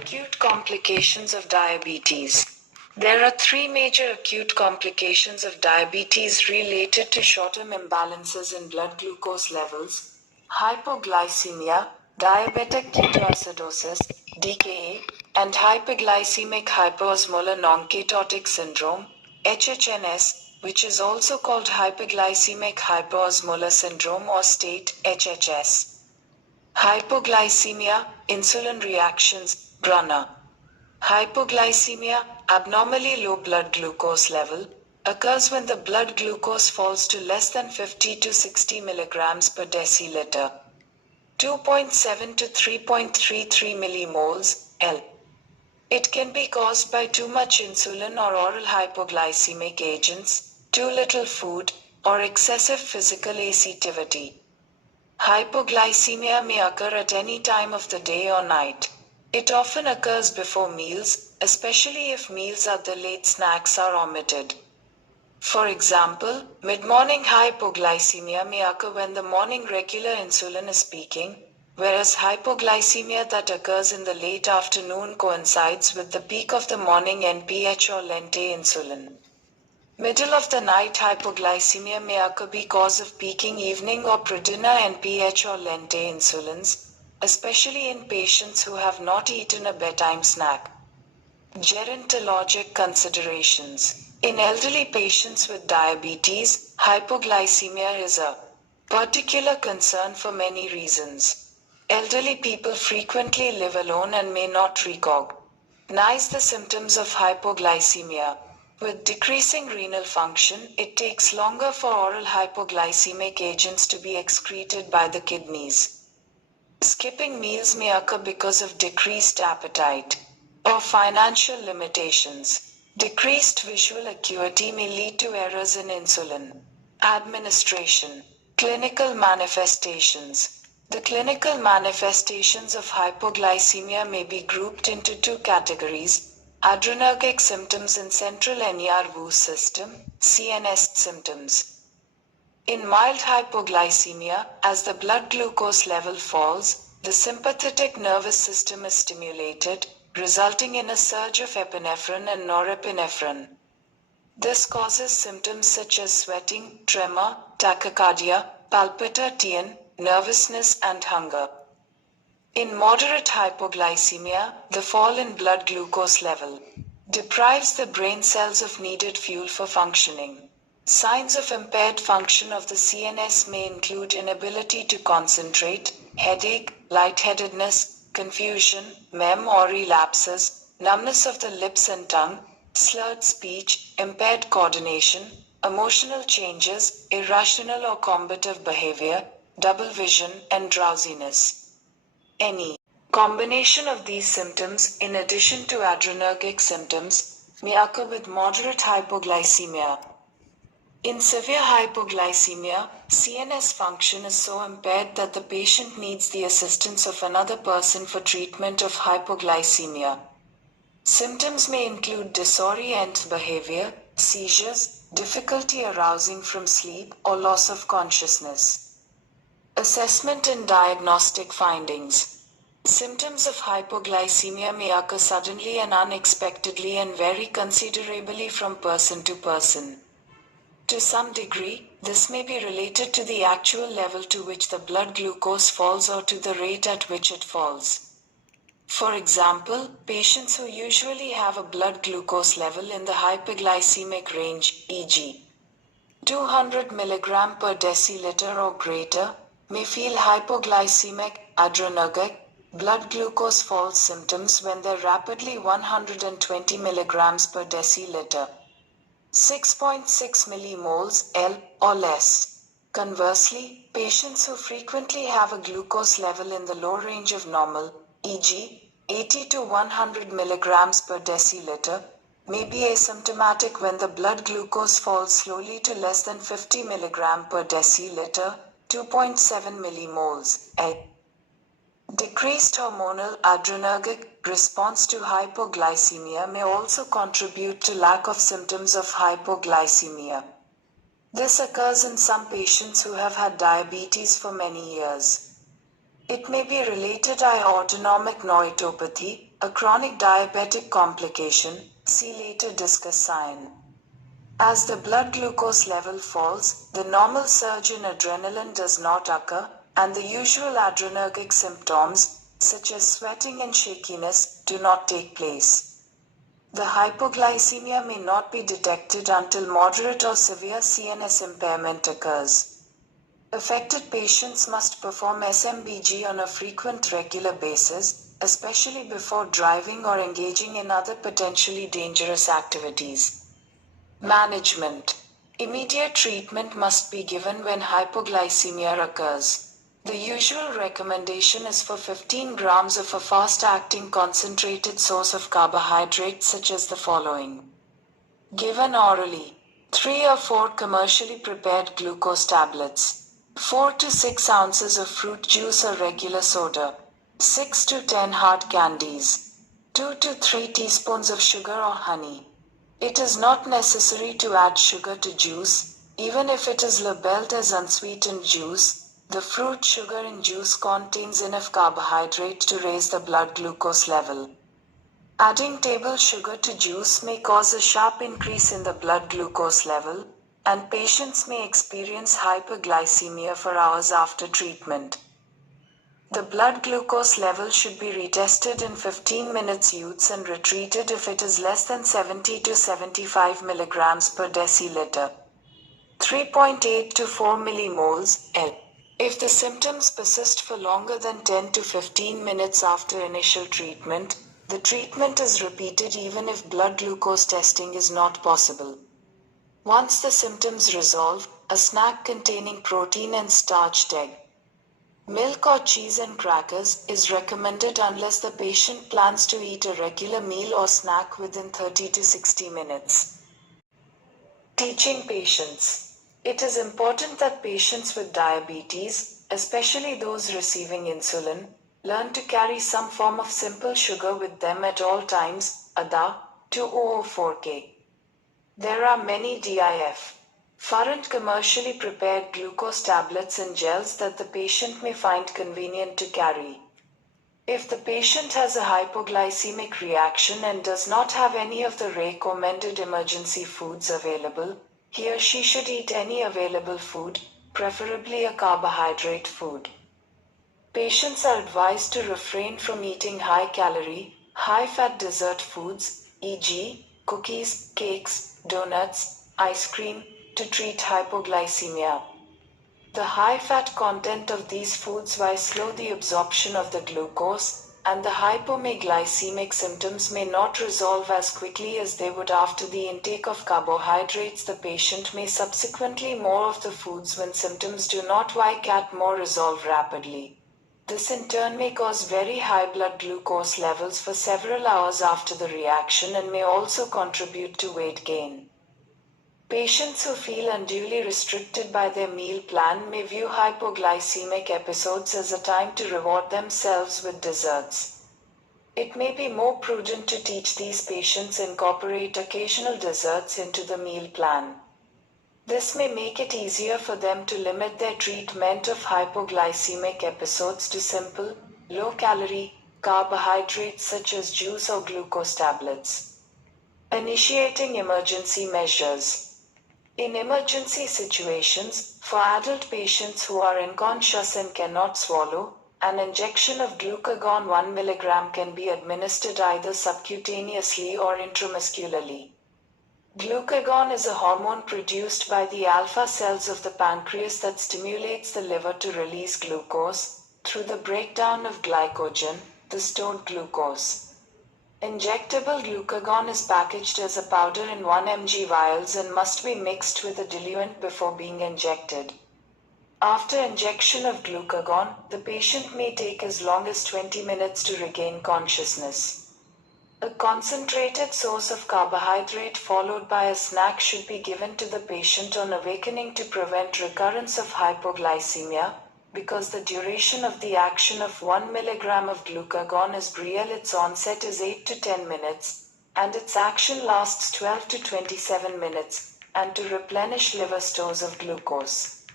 Acute complications of diabetes. There are three major acute complications of diabetes related to short-term imbalances in blood glucose levels: hypoglycemia, diabetic ketoacidosis, DKA, and hypoglycemic hypoosmolar nonketotic syndrome, HHNS, which is also called hypoglycemic hypoosmolar syndrome or state HHS. Hypoglycemia, insulin reactions, Brunner. Hypoglycemia, abnormally low blood glucose level, occurs when the blood glucose falls to less than 50 to 60 milligrams per deciliter. 2.7 to 3.33 millimoles, L. It can be caused by too much insulin or oral hypoglycemic agents, too little food, or excessive physical activity. Hypoglycemia may occur at any time of the day or night. It often occurs before meals, especially if meals or the late snacks are omitted. For example, mid-morning hypoglycemia may occur when the morning regular insulin is peaking, whereas hypoglycemia that occurs in the late afternoon coincides with the peak of the morning NPH or lente insulin. Middle of the night hypoglycemia may occur because of peaking evening or pre-dinner NPH or lente insulins, especially in patients who have not eaten a bedtime snack. Gerontologic considerations. In elderly patients with diabetes, hypoglycemia is a particular concern for many reasons. Elderly people frequently live alone and may not recognize the symptoms of hypoglycemia. With decreasing renal function, it takes longer for oral hypoglycemic agents to be excreted by the kidneys. Skipping meals may occur because of decreased appetite or financial limitations. Decreased visual acuity may lead to errors in insulin administration. Clinical manifestations. The clinical manifestations of hypoglycemia may be grouped into two categories: adrenergic symptoms in central nervous system, CNS symptoms. In mild hypoglycemia, as the blood glucose level falls, the sympathetic nervous system is stimulated, resulting in a surge of epinephrine and norepinephrine. This causes symptoms such as sweating, tremor, tachycardia, palpitation, nervousness, and hunger. In moderate hypoglycemia, the fall in blood glucose level deprives the brain cells of needed fuel for functioning. Signs of impaired function of the CNS may include inability to concentrate, headache, lightheadedness, confusion, or relapses, numbness of the lips and tongue, slurred speech, impaired coordination, emotional changes, irrational or combative behavior, double vision, and drowsiness. Any combination of these symptoms, in addition to adrenergic symptoms, may occur with moderate hypoglycemia. In severe hypoglycemia, CNS function is so impaired that the patient needs the assistance of another person for treatment of hypoglycemia. Symptoms may include disoriented behavior, seizures, difficulty arousing from sleep, or loss of consciousness. Assessment and diagnostic findings. Symptoms of hypoglycemia may occur suddenly and unexpectedly and vary considerably from person to person. To some degree, this may be related to the actual level to which the blood glucose falls or to the rate at which it falls. For example, patients who usually have a blood glucose level in the hypoglycemic range, e.g. 200 mg per deciliter or greater, may feel hypoglycemic, adrenergic, blood glucose falls symptoms when they're rapidly 120 mg per deciliter. 6.6 millimoles L or less. Conversely, patients who frequently have a glucose level in the low range of normal, e.g., 80 to 100 milligrams per deciliter, may be asymptomatic when the blood glucose falls slowly to less than 50 mg per deciliter, 2.7 millimoles A. Decreased hormonal adrenergic response to hypoglycemia may also contribute to lack of symptoms of hypoglycemia. This occurs in some patients who have had diabetes for many years. It may be related autonomic neuropathy, a chronic diabetic complication. See later discuss sign. As the blood glucose level falls, the normal surge in adrenaline does not occur, and the usual adrenergic symptoms, such as sweating and shakiness, do not take place. The hypoglycemia may not be detected until moderate or severe CNS impairment occurs. Affected patients must perform SMBG on a frequent regular basis, especially before driving or engaging in other potentially dangerous activities. Management. Immediate treatment must be given when hypoglycemia occurs. The usual recommendation is for 15 grams of a fast-acting concentrated source of carbohydrate such as the following. Given orally. 3 or 4 commercially prepared glucose tablets. 4 to 6 ounces of fruit juice or regular soda. 6 to 10 hard candies. 2 to 3 teaspoons of sugar or honey. It is not necessary to add sugar to juice, even if it is labeled as unsweetened juice. The fruit sugar in juice contains enough carbohydrate to raise the blood glucose level. Adding table sugar to juice may cause a sharp increase in the blood glucose level, and patients may experience hyperglycemia for hours after treatment. The blood glucose level should be retested in 15 minutes use and retreated if it is less than 70 to 75 milligrams per deciliter. 3.8 to 4 millimoles L. If the symptoms persist for longer than 10 to 15 minutes after initial treatment, the treatment is repeated even if blood glucose testing is not possible. Once the symptoms resolve, a snack containing protein and starched egg, milk or cheese and crackers is recommended unless the patient plans to eat a regular meal or snack within 30 to 60 minutes. Teaching patients. It is important that patients with diabetes, especially those receiving insulin, learn to carry some form of simple sugar with them at all times. ADA 2004K. There are many DIF. Current commercially prepared glucose tablets and gels that the patient may find convenient to carry. If the patient has a hypoglycemic reaction and does not have any of the recommended emergency foods available, he or she should eat any available food, preferably a carbohydrate food. Patients are advised to refrain from eating high-calorie, high-fat dessert foods, e.g., cookies, cakes, donuts, ice cream, to treat hypoglycemia. The high-fat content of these foods will slow the absorption of the glucose, and the hypomeglycemic symptoms may not resolve as quickly as they would after the intake of carbohydrates. The patient may subsequently more of the foods when symptoms do not get more resolve rapidly. This in turn may cause very high blood glucose levels for several hours after the reaction and may also contribute to weight gain. Patients who feel unduly restricted by their meal plan may view hypoglycemic episodes as a time to reward themselves with desserts. It may be more prudent to teach these patients incorporate occasional desserts into the meal plan. This may make it easier for them to limit their treatment of hypoglycemic episodes to simple, low-calorie carbohydrates such as juice or glucose tablets. Initiating emergency measures. In emergency situations, for adult patients who are unconscious and cannot swallow, an injection of glucagon 1 mg can be administered either subcutaneously or intramuscularly. Glucagon is a hormone produced by the alpha cells of the pancreas that stimulates the liver to release glucose, through the breakdown of glycogen, the stored glucose. Injectable glucagon is packaged as a powder in 1 mg vials and must be mixed with a diluent before being injected. After injection of glucagon, the patient may take as long as 20 minutes to regain consciousness. A concentrated source of carbohydrate followed by a snack should be given to the patient on awakening to prevent recurrence of hypoglycemia, because the duration of the action of 1 mg of glucagon is brief. Its onset is 8 to 10 minutes, and its action lasts 12 to 27 minutes, and to replenish liver stores of glucose.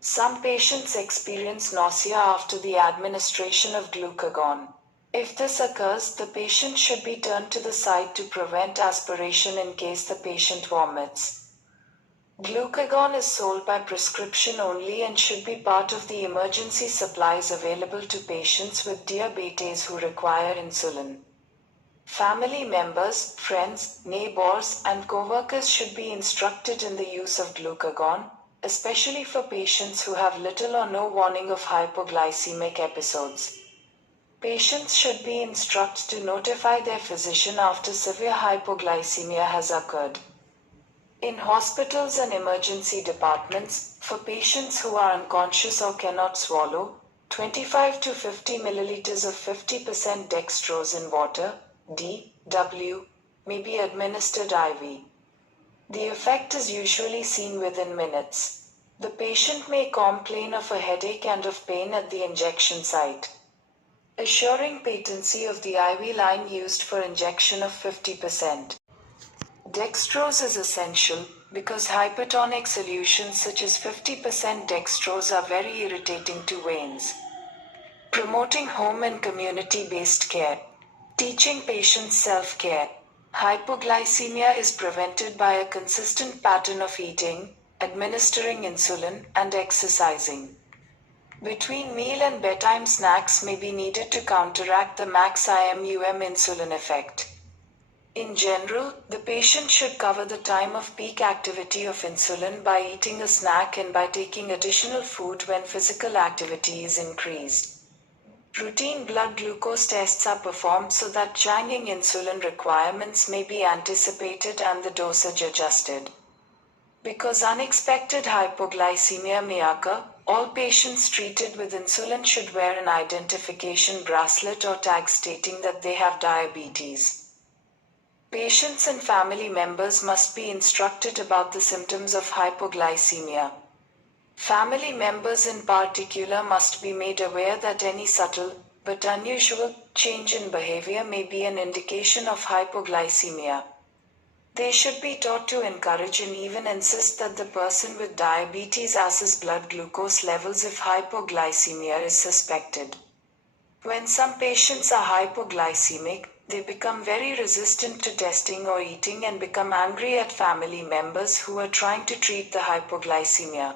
Some patients experience nausea after the administration of glucagon. If this occurs, the patient should be turned to the side to prevent aspiration in case the patient vomits. Glucagon is sold by prescription only and should be part of the emergency supplies available to patients with diabetes who require insulin. Family members, friends, neighbors, and co-workers should be instructed in the use of glucagon, especially for patients who have little or no warning of hypoglycemic episodes. Patients should be instructed to notify their physician after severe hypoglycemia has occurred. In hospitals and emergency departments, for patients who are unconscious or cannot swallow, 25 to 50 milliliters of 50% dextrose in water, (DW), may be administered IV. The effect is usually seen within minutes. The patient may complain of a headache and of pain at the injection site. Assuring patency of the IV line used for injection of 50%. Dextrose is essential because hypertonic solutions such as 50% dextrose are very irritating to veins. Promoting home and community-based care. Teaching patients self-care. Hypoglycemia is prevented by a consistent pattern of eating, administering insulin, and exercising. Between meal and bedtime snacks may be needed to counteract the max IMUM insulin effect. In general, the patient should cover the time of peak activity of insulin by eating a snack and by taking additional food when physical activity is increased. Routine blood glucose tests are performed so that changing insulin requirements may be anticipated and the dosage adjusted. Because unexpected hypoglycemia may occur, all patients treated with insulin should wear an identification bracelet or tag stating that they have diabetes. Patients and family members must be instructed about the symptoms of hypoglycemia. Family members in particular must be made aware that any subtle, but unusual, change in behavior may be an indication of hypoglycemia. They should be taught to encourage and even insist that the person with diabetes assess blood glucose levels if hypoglycemia is suspected. When some patients are hypoglycemic, they become very resistant to testing or eating and become angry at family members who are trying to treat the hypoglycemia.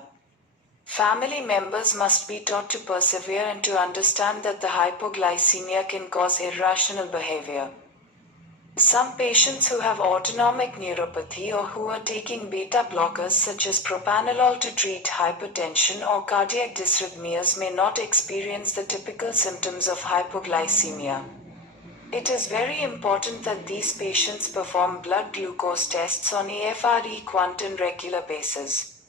Family members must be taught to persevere and to understand that the hypoglycemia can cause irrational behavior. Some patients who have autonomic neuropathy or who are taking beta blockers such as propranolol to treat hypertension or cardiac dysrhythmias may not experience the typical symptoms of hypoglycemia. It is very important that these patients perform blood glucose tests on a quant and regular basis.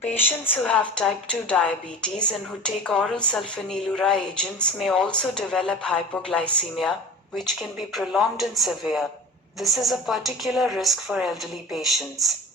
Patients who have type 2 diabetes and who take oral sulfonylurea agents may also develop hypoglycemia, which can be prolonged and severe. This is a particular risk for elderly patients.